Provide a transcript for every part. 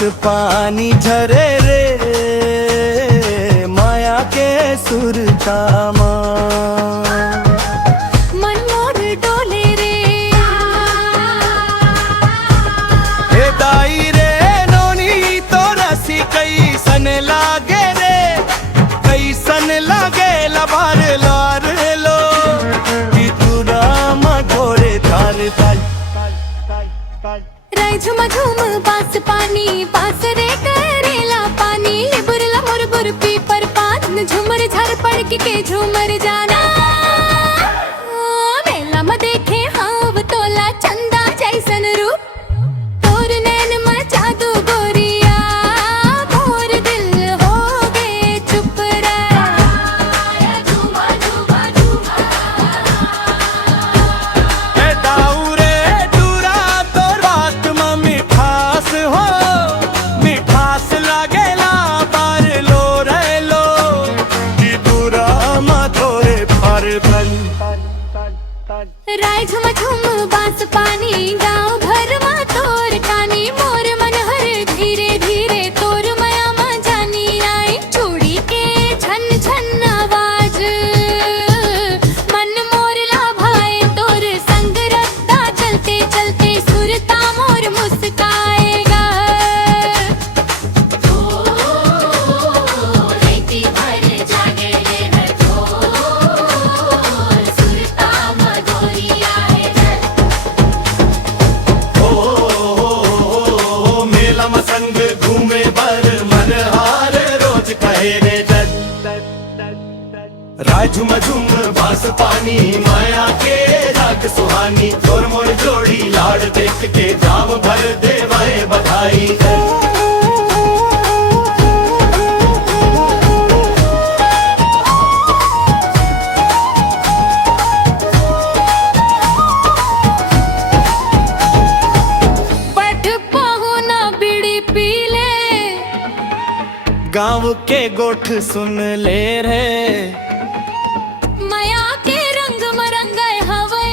पानी झरे रे माया के सुरतामा मन मोर डोले रे हे दाई रे नोनी तो रसी कैसन लागे रे कैसन लागे लबार लार लो कि तू राम घोड़े थार ताल राय झुम झुम बास पानी बास रे करेला पानी लिबुरला मुरबुर पीपर पान झुमर झर पड़ के झूमर जाना मेला में देखे हाव तोला चंदा जैसन रूप तोर नैन में जादू गोरिया मोर दिल हो गे चुप रे झूमा झूमा झूमा हे दाऊ रे दूरा तोर बात में मिठास हो मिठास लागेला बार लो रे लो कि दूरा मा थोड़े पर बन राय झुम झुम बास पानी गाँव घर मा तोर कानी मोर मन हर धीरे धीरे तोर माया मा जानी आई चूड़ी के झन झन आवाज मन मोर ला भाई तोर संग रखता चलते चलते सुरता मोर मुस्काएगा रेती भर जागे रे हर सुरता मधुरिया है मेला में संग घूमे बर मन हार रोज कहे रे राय झुम झुम बास पानी माया के राग सुहानी तोर मोर जोड़ी लाड़ देख के जाम भर देवाए बधाई बैठ पाहो ना बीड़ी पी ले गाँव के गोठ सुन ले रे माया के रंग मरंगे हवे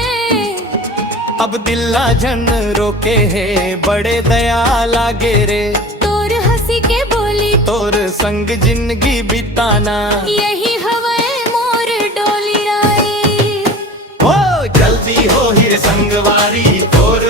अब दिल्ला जन रोके है बड़े दया लागे रे तोर हंसी के बोली तोर संग जिंदगी बिताना यही हवे मोर डोली राई हो जल्दी हो हिर संगवारी तोर